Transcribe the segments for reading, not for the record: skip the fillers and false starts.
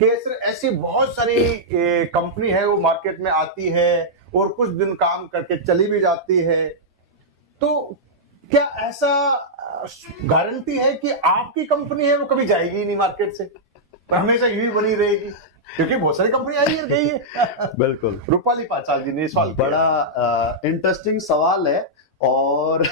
कि ऐसी बहुत सारी कंपनी है वो मार्केट में आती है और कुछ दिन काम करके चली भी जाती है, तो क्या ऐसा गारंटी है कि आपकी कंपनी है वो कभी जाएगी ही नहीं मार्केट से, हमेशा यही बनी रहेगी? क्योंकि बहुत सारी कंपनी आई है गई है। बिल्कुल, रूपाली पांचाल जी ने सवाल बड़ा इंटरेस्टिंग सवाल है और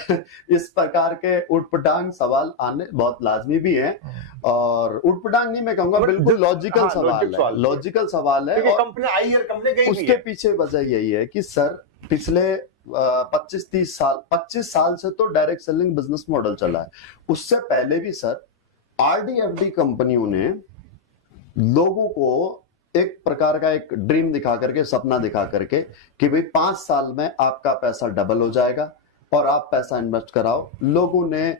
इस प्रकार के उटपटांग सवाल आने बहुत लाजमी भी हैं। और उटपटांग नहीं मैं कहूंगा, बिल्कुल लॉजिकल सवाल है, लॉजिकल सवाल है। कंपनी आई है, कंपनी गई, उसके पीछे वजह यही है कि सर पिछले 25 साल से तो डायरेक्ट सेलिंग बिजनेस मॉडल चला है। उससे पहले भी सर आरडीएफडी कंपनियों ने लोगों को एक प्रकार का एक ड्रीम दिखा करके, सपना दिखा करके कि भाई 5 साल में आपका पैसा डबल हो जाएगा और आप पैसा इन्वेस्ट कराओ। लोगों ने,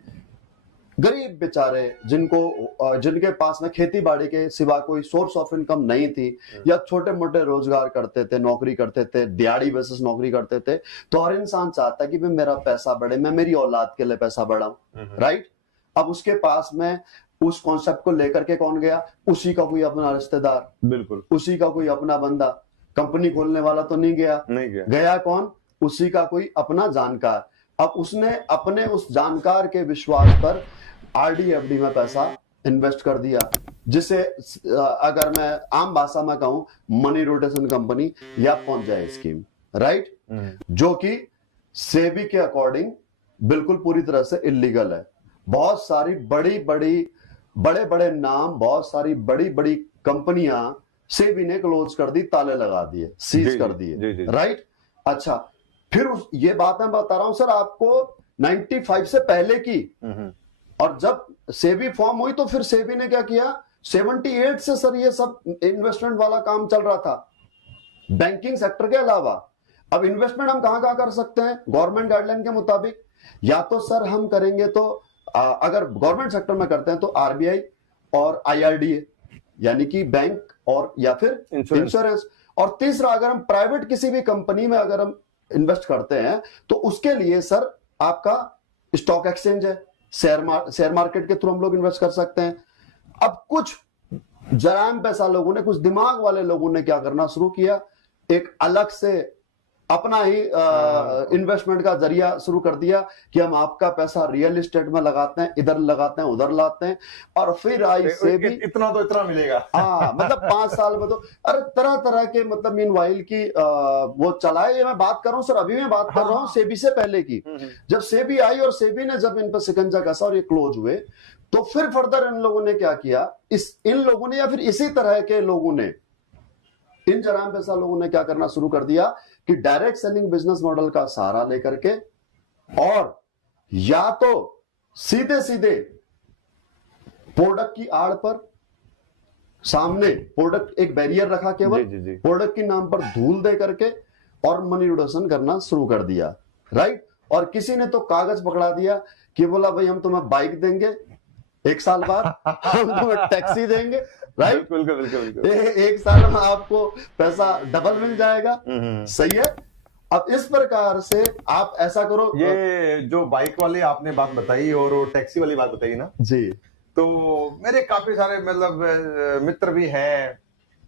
गरीब बेचारे जिनके पास में खेती बाड़ी के सिवा कोई सोर्स ऑफ इनकम नहीं थी या छोटे मोटे रोजगार करते थे, नौकरी करते थे, दिहाड़ी बेसिस नौकरी करते थे, तो हर इंसान चाहता है कि भाई मेरा पैसा बढ़े, मैं मेरी औलाद के लिए पैसा बढ़ाऊं, राइट। अब उसके पास में उस कॉन्सेप्ट को लेकर के कौन गया? उसी का कोई अपना रिश्तेदार, बिल्कुल उसी का कोई अपना बंदा। कंपनी खोलने वाला तो नहीं गया कौन? उसी का कोई अपना जानकार। अब उसने अपने उस जानकार के विश्वास पर आरडीएफडी में पैसा इन्वेस्ट कर दिया, जिसे अगर मैं आम भाषा में कहूं मनी रोटेशन कंपनी या पंचायत स्कीम, राइट, जो कि सेबी के अकॉर्डिंग बिल्कुल पूरी तरह से इलीगल है। बहुत सारी बड़े बड़े नाम, बहुत सारी बड़ी बड़ी कंपनियां सेबी ने क्लोज कर दी, ताले लगा दिए, सीज कर दिए, राइट। अच्छा, फिर ये बात मैं बता रहा हूं सर आपको 95 से पहले की। और जब सेबी फॉर्म हुई तो फिर सेबी ने क्या किया? 78 से सर ये सब इन्वेस्टमेंट वाला काम चल रहा था बैंकिंग सेक्टर के अलावा। अब इन्वेस्टमेंट हम कहां कर सकते हैं? गवर्नमेंट गाइडलाइन के मुताबिक या तो सर हम करेंगे तो अगर गवर्नमेंट सेक्टर में करते हैं तो आरबीआई और आईआरडीए यानी कि बैंक और या फिर इंश्योरेंस। और तीसरा, अगर हम प्राइवेट किसी भी कंपनी में अगर हम इन्वेस्ट करते हैं तो उसके लिए सर आपका स्टॉक एक्सचेंज है, शेयर मार्केट के थ्रू हम लोग इन्वेस्ट कर सकते हैं। अब कुछ जराम पैसा लोगों ने, कुछ दिमाग वाले लोगों ने क्या करना शुरू किया? एक अलग से अपना ही इन्वेस्टमेंट का जरिया शुरू कर दिया कि हम आपका पैसा रियल एस्टेट में लगाते हैं, इधर लगाते हैं, उधर लाते हैं, और फिर आई सेबी इतना तो इतना मिलेगा। हाँ, मतलब 5 साल में तो अरे तरह तरह के, मतलब मीनवाइल की वो चलाए। ये मैं बात कर रहा हूँ सर, अभी मैं बात कर रहा हूँ सेबी से पहले की। जब सेबी आई और सेबी ने जब इन पर शिकंजा कसा और ये क्लोज हुए, तो फिर फर्दर इन लोगों ने क्या किया? इन लोगों ने या फिर इसी तरह के लोगों ने, इन जराम पैसा लोगों ने क्या करना शुरू कर दिया कि डायरेक्ट सेलिंग बिजनेस मॉडल का सहारा लेकर के, और या तो सीधे सीधे प्रोडक्ट की आड़ पर सामने प्रोडक्ट एक बैरियर रखा, केवल प्रोडक्ट के नाम पर धूल दे करके और मनी रोटेशन करना शुरू कर दिया, राइट। और किसी ने तो कागज पकड़ा दिया कि बोला भाई हम तुम्हें बाइक देंगे 1 साल बाद, हम तुम्हें टैक्सी देंगे, राइट। बिल्कुल। 1 साल में आपको पैसा डबल मिल जाएगा, सही है। अब इस प्रकार से आप ऐसा करो। ये जो बाइक वाली आपने बात बताई और टैक्सी वाली बात बताई ना जी, तो मेरे काफी सारे मतलब मित्र भी हैं,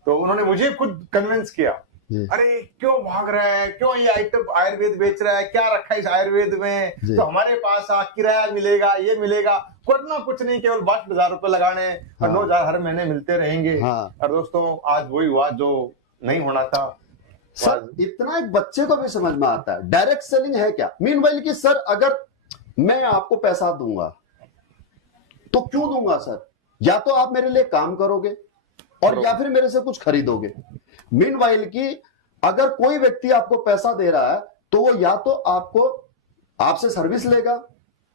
तो उन्होंने मुझे खुद कन्विंस किया, अरे क्यों भाग रहा है, क्यों ये आइटम आयुर्वेद बेच रहा है, क्या रखा है इस आयुर्वेद में, तो हमारे पास किराया मिलेगा, ये मिलेगा, करना कुछ नहीं, केवल 52,000 रुपए लगाने और 9,000 हर महीने मिलते रहेंगे। और दोस्तों आज वही हुआ जो नहीं होना था सर। इतना एक बच्चे को भी समझ में आता है डायरेक्ट सेलिंग है क्या। मीनवाइल कि सर अगर मैं आपको पैसा दूंगा तो क्यों दूंगा सर? या तो आप मेरे लिए काम करोगे और या फिर मेरे से कुछ खरीदोगे। मीनवाइल कि अगर कोई व्यक्ति आपको पैसा दे रहा है तो वो या तो आपसे सर्विस लेगा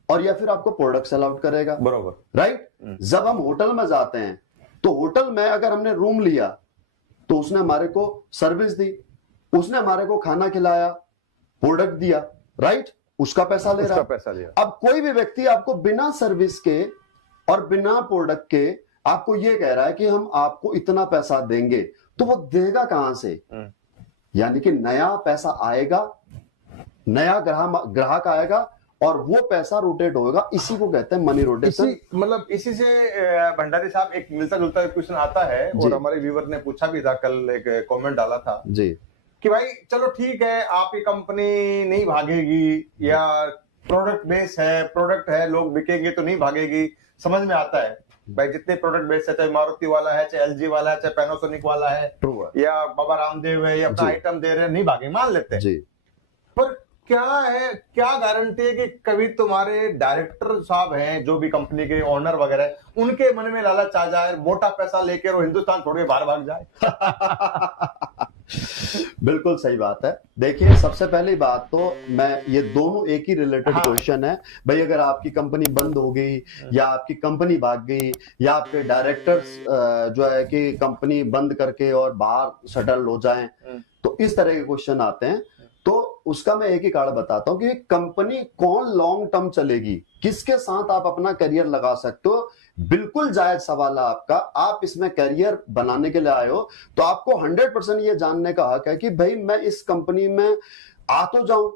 और या फिर आपको प्रोडक्ट सेल आउट करेगा, बरोबर, राइट। जब हम होटल में जाते हैं तो होटल में अगर हमने रूम लिया तो उसने हमारे को सर्विस दी, उसने हमारे को खाना खिलाया, प्रोडक्ट दिया, राइट, उसका पैसा ले रहा। अब कोई भी व्यक्ति आपको बिना सर्विस के और बिना प्रोडक्ट के आपको यह कह रहा है कि हम आपको इतना पैसा देंगे, तो वो देगा कहां से? यानी कि नया पैसा आएगा, नया ग्राहक आएगा और वो पैसा रोटेट होगा, इसी को कहते हैं मनी रोटेशन। मतलब इसी से भंडारी साहब एक मिलता जुलता क्वेश्चन आता है, और हमारे व्यूवर ने पूछा भी था, कल एक कमेंट डाला था जी कि भाई चलो ठीक है, आपकी कंपनी नहीं भागेगी, या प्रोडक्ट बेस है, प्रोडक्ट है, लोग बिकेंगे तो नहीं भागेगी, समझ में आता है भाई, जितने प्रोडक्ट बेस है, चाहे मारुति वाला है, चाहे एलजी वाला है, चाहे पैनासोनिक वाला है, या बाबा रामदेव है, या अपना आइटम दे रहे हैं, नहीं भागे, मान लेते हैं। पर क्या है, क्या गारंटी है कि कभी तुम्हारे डायरेक्टर साहब हैं, जो भी कंपनी के ओनर वगैरह, उनके मन में लालच आ जाए, मोटा पैसा लेकर वो हिंदुस्तान छोड़ के बाहर भाग जाए? बिल्कुल सही बात है। देखिए, सबसे पहली बात तो मैं, ये दोनों एक ही रिलेटेड क्वेश्चन है भाई। अगर आपकी कंपनी बंद हो गई, या आपकी कंपनी भाग गई, या आपके डायरेक्टर्स जो है कि कंपनी बंद करके और बाहर सेटल हो जाएं, तो इस तरह के क्वेश्चन आते हैं। तो उसका मैं एक ही कारण बताता हूं कि कंपनी कौन लॉन्ग टर्म चलेगी, किसके साथ आप अपना करियर लगा सकते हो, बिल्कुल जायज सवाल है आपका। आप इसमें करियर बनाने के लिए आए हो, तो आपको 100% ये जानने का हक है कि भाई मैं इस कंपनी में आ तो जाऊं,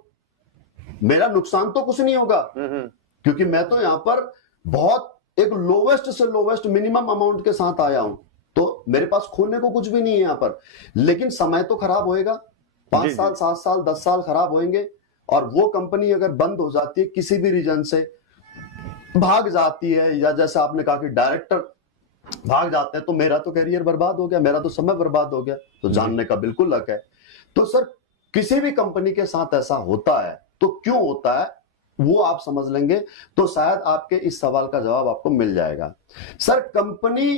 मेरा नुकसान तो कुछ नहीं होगा, क्योंकि मैं तो यहां पर बहुत एक लोवेस्ट से लोवेस्ट मिनिमम अमाउंट के साथ आया हूं, तो मेरे पास खोने को कुछ भी नहीं है यहां पर। लेकिन समय तो खराब होएगा, 5 साल 7 साल 10 साल खराब होंगे, और वो कंपनी अगर बंद हो जाती है, किसी भी रीजन से भाग जाती है, या जैसा आपने कहा कि डायरेक्टर भाग जाते हैं, तो मेरा तो करियर बर्बाद हो गया, मेरा तो समय बर्बाद हो गया। तो जानने का बिल्कुल हक है। तो सर, किसी भी कंपनी के साथ ऐसा होता है, तो क्यों होता है वो आप समझ लेंगे, तो शायद आपके इस सवाल का जवाब आपको मिल जाएगा। सर, कंपनी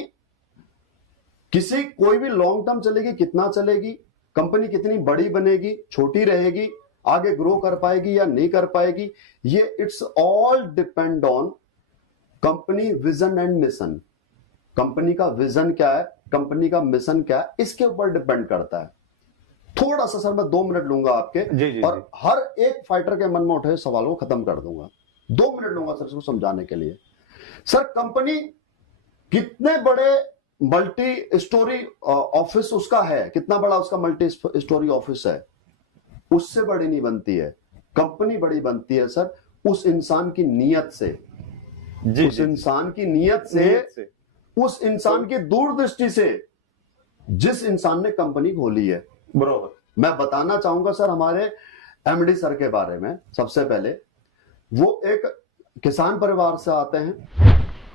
किसी कोई भी लॉन्ग टर्म चलेगी, कितना चलेगी, कंपनी कितनी बड़ी बनेगी, छोटी रहेगी, आगे ग्रो कर पाएगी या नहीं कर पाएगी, ये it's all depend on company vision and mission. Company का विजन क्या है, कंपनी का मिशन क्या है, इसके ऊपर डिपेंड करता है। थोड़ा सा सर मैं 2 मिनट लूंगा आपके, और हर एक फाइटर के मन में उठे सवाल को खत्म कर दूंगा। 2 मिनट लूंगा सर इसको समझाने के लिए। सर, कंपनी कितने बड़े मल्टी स्टोरी ऑफिस उसका है, कितना बड़ा उसका मल्टी स्टोरी ऑफिस है, उससे बड़ी नहीं बनती है। कंपनी बड़ी बनती है सर उस इंसान की नीयत से, उस इंसान की नीयत से, उस इंसान की दूरदृष्टि से, जिस इंसान ने कंपनी खोली है। बरोबर। मैं बताना चाहूंगा सर हमारे एमडी सर के बारे में। सबसे पहले, वो एक किसान परिवार से आते हैं,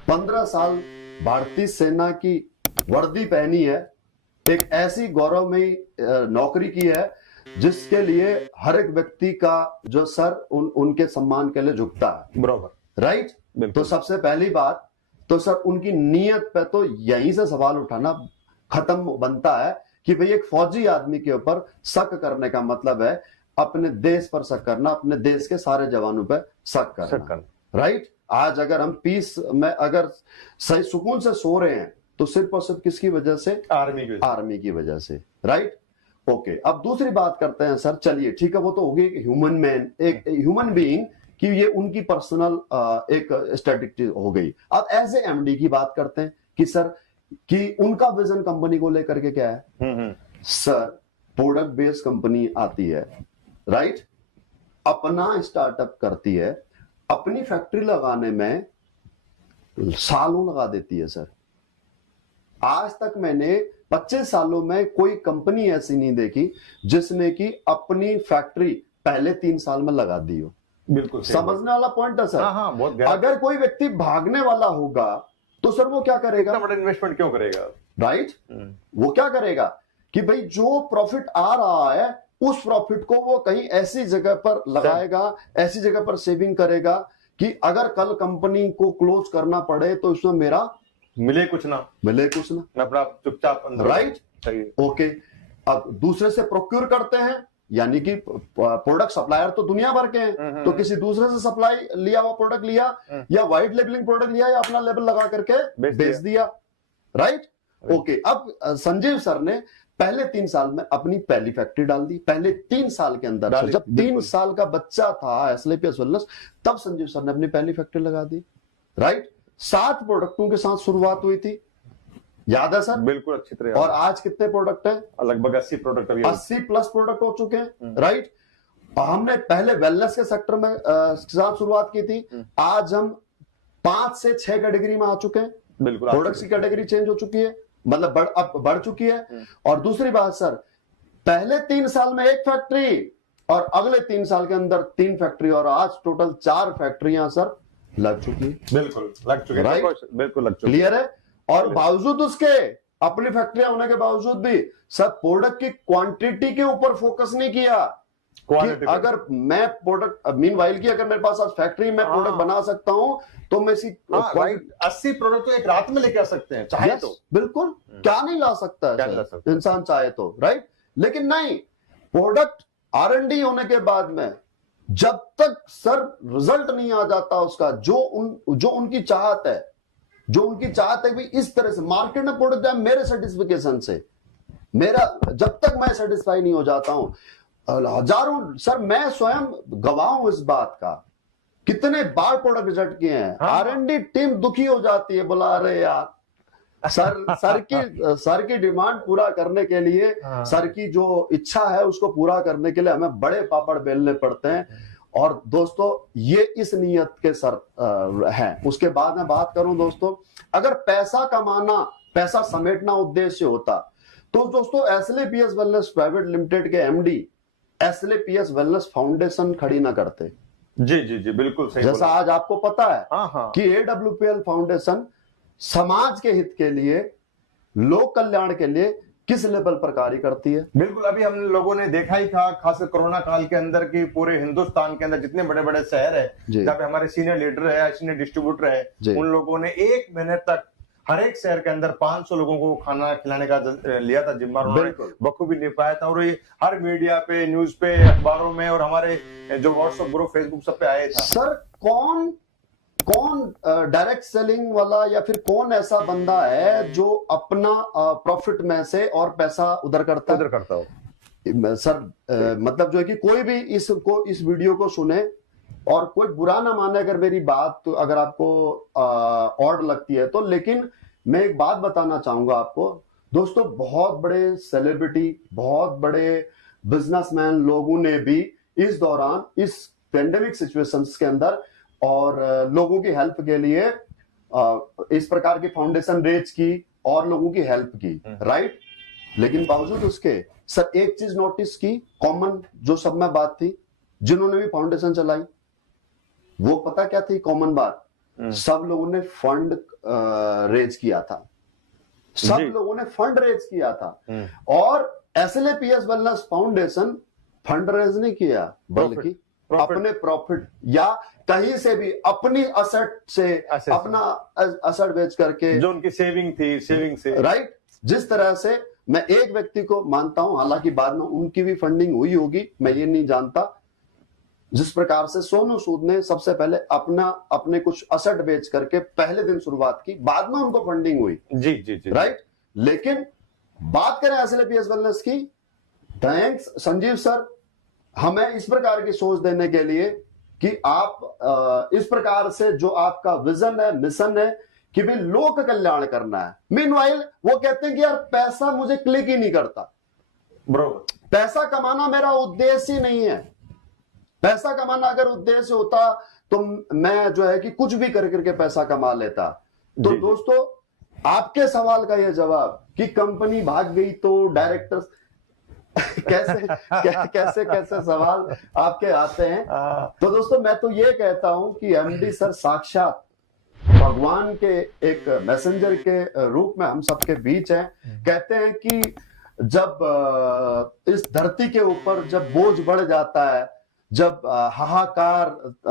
15 साल भारतीय सेना की वर्दी पहनी है, एक ऐसी गौरवमयी नौकरी की है जिसके लिए हर एक व्यक्ति का जो सर उनके सम्मान के लिए झुकता है। बराबर, राइट। तो सबसे पहली बात तो सर उनकी नीयत पे तो यहीं से सवाल उठाना खत्म बनता है कि भाई एक फौजी आदमी के ऊपर शक करने का मतलब है अपने देश पर शक करना, अपने देश के सारे जवानों पर शक करना, राइट। आज अगर हम पीस में अगर सही सुकून से सो रहे हैं तो सिर्फ और सिर्फ किसकी वजह से, आर्मी की वजह से, राइट। ओके, अब दूसरी बात करते हैं सर। चलिए ठीक है, वो तो होगी ह्यूमन मैन, एक ह्यूमन बीइंग कि ये उनकी पर्सनल एक स्ट्रेटेजी हो गई। अब एज ए एमडी की बात करते हैं कि सर कि उनका विजन कंपनी को लेकर के क्या है। सर, प्रोडक्ट बेस्ड कंपनी आती है, राइट, अपना स्टार्टअप करती है, अपनी फैक्ट्री लगाने में सालों लगा देती है सर। आज तक मैंने 25 सालों में कोई कंपनी ऐसी नहीं देखी जिसने की अपनी फैक्ट्री पहले 3 साल में लगा दी हो। बिल्कुल समझने वाला पॉइंट है सर। हाँ, बहुत अगर कोई व्यक्ति भागने वाला होगा तो सर वो क्या करेगा, इतना बड़ा इन्वेस्टमेंट क्यों करेगा, राइट। वो क्या करेगा कि भाई जो प्रॉफिट आ रहा है उस प्रॉफिट को वो कहीं ऐसी जगह पर लगाएगा, ऐसी जगह पर सेविंग करेगा कि अगर कल कंपनी को क्लोज करना पड़े तो इसमें मेरा मिले कुछ ना, मैं अपना चुपचाप, राइट। ओके, अब दूसरे से प्रोक्योर करते हैं, यानी कि प्रोडक्ट सप्लायर तो दुनिया भर के हैं, तो किसी दूसरे से सप्लाई लिया हुआ प्रोडक्ट लिया, या व्हाइट लेबलिंग प्रोडक्ट लिया, या अपना लेबल लगा करके बेच दिया, राइट। ओके, अब संजीव सर ने पहले 3 साल में अपनी पहली फैक्ट्री डाल दी। पहले 3 साल के अंदर, जब 3 साल का बच्चा था एसएलपीएस वेलनेस, तब संजीव सर ने अपनी पहली फैक्ट्री लगा दी, राइट। 7 प्रोडक्टों के साथ शुरुआत हुई थी, याद है सर? बिल्कुल अच्छी तरह। और आज कितने प्रोडक्ट हैं? लगभग 80 प्रोडक्ट, अभी 80 प्लस प्रोडक्ट हो चुके हैं, राइट। हमने पहले वेलनेस के सेक्टर में साथ शुरुआत की थी, आज हम 5 से 6 कैटेगरी में आ चुके हैं। बिल्कुल, प्रोडक्ट्स की कैटेगरी चेंज हो चुकी है, मतलब अब बढ़ चुकी है। और दूसरी बात सर, पहले 3 साल में 1 फैक्ट्री और अगले 3 साल के अंदर 3 फैक्ट्री, और आज टोटल 4 फैक्ट्रियां सर लग चुकी है। बिल्कुल लग चुकी है, राइट, बिल्कुल लग चुकी है, क्लियर है। और बावजूद उसके, अपनी फैक्ट्रियां होने के बावजूद भी सर प्रोडक्ट की क्वांटिटी के ऊपर फोकस नहीं किया कि अगर मैं प्रोडक्ट, मीनवाइल की अगर मेरे पास आज फैक्ट्री में प्रोडक्ट बना सकता हूं तो मैं 80 प्रोडक्ट तो एक रात में लेके आ सकते हैं चाहे तो। बिल्कुल, क्या नहीं ला सकता है इंसान चाहे तो, राइट। लेकिन नहीं, प्रोडक्ट R&D होने के बाद में जब तक सर रिजल्ट नहीं आ जाता उसका, जो उनकी चाहत है, भी इस तरह से मार्केट में प्रोडक्ट जाए मेरे सेटिस्फिकेशन से, मेरा जब तक मैं सेटिस्फाई नहीं हो जाता हूं, हजारों सर मैं स्वयं गवाह हूं इस बात का, कितने बार प्रोडक्ट रिजेक्ट किए हैं। R&D टीम दुखी हो जाती है, बोला अरे यार सर की डिमांड पूरा करने के लिए, सर की जो इच्छा है उसको पूरा करने के लिए हमें बड़े पापड़ बेलने पड़ते हैं। और दोस्तों ये इस नियत के सर है। उसके बाद मैं बात करूं दोस्तों, अगर पैसा कमाना, पैसा समेटना उद्देश्य होता तो दोस्तों SLAPS वेलनेस प्राइवेट लिमिटेड के MD SLAPS वेलनेस फाउंडेशन खड़ी ना करते। जी बिल्कुल सही। जैसा आज आपको पता है कि AWPL फाउंडेशन समाज के हित के लिए, लोक कल्याण के लिए किस लेवल पर कार्य करती है। बिल्कुल, अभी हम लोगों ने देखा ही था, खासकर कोरोना काल के अंदर की पूरे हिंदुस्तान के अंदर जितने बड़े बड़े शहर है, जहाँ पे हमारे सीनियर लीडर है, सीनियर डिस्ट्रीब्यूटर है, उन लोगों ने 1 महीने तक हर एक शहर के अंदर 500 लोगों को खाना खिलाने का लिया था जिम्मा, बखूबी निभाया था। और ये हर मीडिया पे, न्यूज पे, अखबारों में और हमारे जो व्हाट्सएप ग्रुप, फेसबुक सब पे आए था। सर कौन डायरेक्ट सेलिंग वाला या फिर कौन ऐसा बंदा है जो अपना प्रॉफिट में से और पैसा उधर करता हो सर। मतलब जो है कि कोई भी इस वीडियो को सुने और कोई बुरा ना माने अगर मेरी बात, तो अगर आपको ऑड लगती है तो, लेकिन मैं एक बात बताना चाहूंगा आपको दोस्तों, बहुत बड़े सेलिब्रिटी, बहुत बड़े बिजनेसमैन लोगों ने भी इस दौरान, इस पेंडेमिक सिचुएशंस के अंदर और लोगों की हेल्प के लिए इस प्रकार की फाउंडेशन रेज की और लोगों की हेल्प की, राइट। लेकिन बावजूद उसके सर एक चीज नोटिस की, कॉमन जो सब में बात थी, जिन्होंने भी फाउंडेशन चलाई वो पता क्या थी कॉमन बात, सब लोगों ने फंड रेज किया था, सब लोगों ने फंड रेज किया था। और SLAPS wellness foundation fund raise नहीं किया, बल्कि अपने प्रॉफिट या कहीं से भी अपनी असेट से अपना असेट बेच करके, जो उनकी सेविंग थी, सेविंग से, राइट। जिस तरह से मैं एक व्यक्ति को मानता हूं, हालांकि बाद में उनकी भी फंडिंग हुई होगी, मैं ये नहीं जानता, जिस प्रकार से सोनू सूद ने सबसे पहले अपने कुछ असेट बेच करके पहले दिन शुरुआत की, बाद में उनको फंडिंग हुई। जी राइट। लेकिन बात करें SLAPS वेलनेस की, थैंक्स संजीव सर हमें इस प्रकार की सोच देने के लिए कि आप इस प्रकार से जो आपका विजन है, मिशन है कि भाई लोक कल्याण करना है। मीनवाइल वो कहते हैं कि यार पैसा मुझे क्लिक ही नहीं करता, बरोबर, पैसा कमाना मेरा उद्देश्य ही नहीं है। पैसा कमाना अगर उद्देश्य होता तो मैं जो है कि कुछ भी करके पैसा कमा लेता। तो दोस्तों आपके सवाल का यह जवाब कि कंपनी भाग गई तो डायरेक्टर्स कैसे सवाल आपके आते हैं। तो दोस्तों मैं तो ये कहता हूं कि MD सर साक्षात भगवान के एक मैसेंजर के रूप में हम सबके बीच हैं। कहते हैं कि जब इस धरती के ऊपर जब बोझ बढ़ जाता है, जब हाहाकार,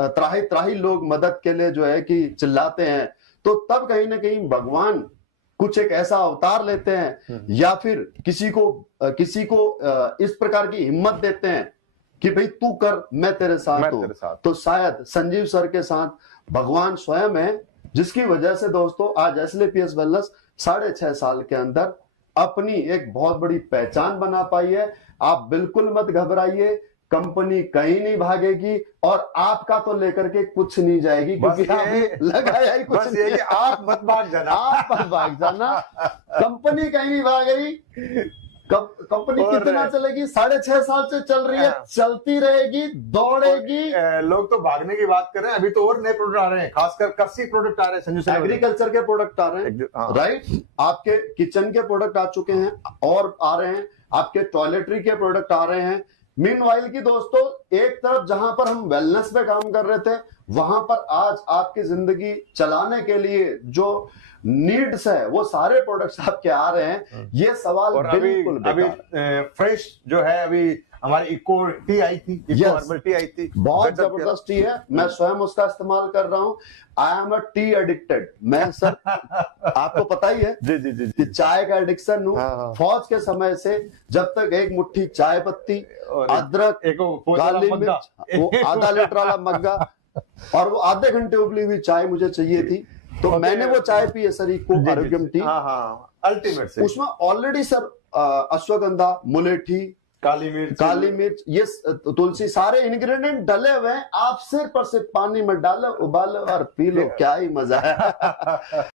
त्राही लोग मदद के लिए जो है कि चिल्लाते हैं, तो तब कहीं ना कहीं भगवान कुछ एक ऐसा अवतार लेते हैं या फिर किसी को इस प्रकार की हिम्मत देते हैं कि भाई तू कर, मैं तेरे साथ हूं। तो शायद संजीव सर के साथ भगवान स्वयं है, जिसकी वजह से दोस्तों आज SLAPS वेलनेस 6.5 साल के अंदर अपनी एक बहुत बड़ी पहचान बना पाई है। आप बिल्कुल मत घबराइए, कंपनी कहीं नहीं भागेगी और आपका तो लेकर के कुछ नहीं जाएगी, क्योंकि लगाया ही कुछ नहीं है। आप मत भाग जाना, आप मत भाग जाना, कंपनी कहीं नहीं भागेगी, कंपनी कितना चलेगी? 6.5 साल से चल रही है, चलती रहेगी, दौड़ेगी। लोग तो भागने की बात कर रहे हैं, अभी तो और नए प्रोडक्ट आ रहे हैं, खासकर कृषि प्रोडक्ट आ रहे हैं, संजू, एग्रीकल्चर के प्रोडक्ट आ रहे हैं, राइट। आपके किचन के प्रोडक्ट आ चुके हैं और आ रहे हैं, आपके टॉयलेटरी के प्रोडक्ट आ रहे हैं। मीनवाइल की दोस्तों, एक तरफ जहां पर हम वेलनेस पे काम कर रहे थे, वहां पर आज आपकी जिंदगी चलाने के लिए जो नीड्स है वो सारे प्रोडक्ट्स आपके आ रहे हैं। ये सवाल बिल्कुल अभी फ्रेश जो है, अभी हमारी इको टी आई थी, इको हर्बल टी आई थी, बहुत जबरदस्त टी है, मैं स्वयं उसका इस्तेमाल कर रहा हूँ। I am a T addicted. मैं सर आपको पता ही है जी जी जी कि चाय का एडिक्शन हूँ। फौज के समय से जब तक एक मुट्ठी चाय पत्ती, अदरक, काली मिर्च, वो आधा लीटर वाला मग्गा और वो आधे घंटे उबली हुई चाय मुझे चाहिए थी, तो मैंने वो चाय पी है सर, इको आरोग्यम टी, अल्टीमेट। उसमें ऑलरेडी सर अश्वगंधा, मुलेठी, काली मिर्च, ये तुलसी, सारे इंग्रेडिएंट डले हुए हैं। आप सिर्फ और सिर्फ पानी में डालो, उबालो और पी लो, क्या ही मजा है।